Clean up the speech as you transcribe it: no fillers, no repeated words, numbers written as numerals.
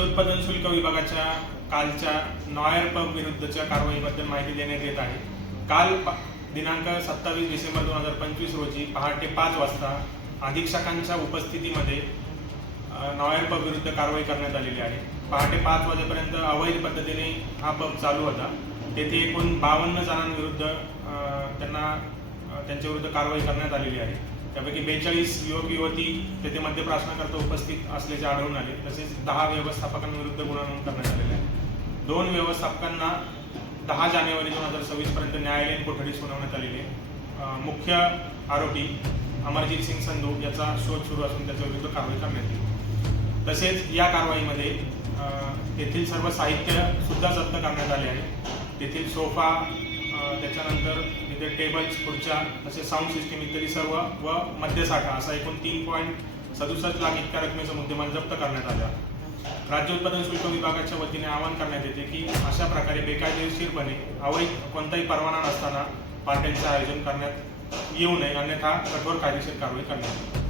राज्य उत्पादन शुल्क विभागाच्या कालच्या नॉयर पब विरुद्धच्या कारवाईबद्दल माहिती देण्यात येत आहे। काल दिनांक 27 डिसेंबर 2025 रोजी पहाटे 5 वाजता अधीक्षकांच्या उपस्थितीमध्ये नॉयर पब विरुद्ध कारवाई करण्यात आलेली आहे। पहाटे 5 वाजेपर्यंत अवैध पद्धतीने हा पब चालू होता। तेथे एकूण 52 जणांविरुद्ध त्यांच्या विरुद्ध कारवाई करण्यात आलेली आहे। त्यापैकी 42 युवक युवती तेथे मद्यप्राशनाकरता उपस्थित असल्याचे आढळून आले। तसेच 10 व्यवस्थापकांविरुद्ध गुन्हा नोंद करण्यात आलेला आहे। 2 व्यवस्थापकांना 10 जानेवारी 2026 पर्यंत न्यायालयीन कोठडी सुनावण्यात आलेली आहे। मुख्य आरोपी अमरजीत सिंग संधू याचा शोध सुरू असून त्याच्या विरुद्ध कारवाई करण्यात येईल। तसेच या कारवाईमध्ये तेथील सर्व साहित्य सुद्धा जप्त करण्यात आले आहे। तेथील सोफा, त्याच्यानंतर तिथे टेबल्स, खुर्च्या, तसेच साऊंड सिस्टीम इत्यादी सर्व व मद्यसाठा असा एकूण 3.67 लाख इतक्या रकमेचा मुद्देमाल जप्त करण्यात आला। राज्य उत्पादन शुल्क विभागाच्या वतीने आवाहन करण्यात येते की अशा प्रकारे बेकायदेशीरपणे अवैध कोणताही परवाना नसताना पार्ट्यांचे आयोजन करण्यात येऊ नये, अन्यथा कठोर कायदेशीर कारवाई करण्यात येईल।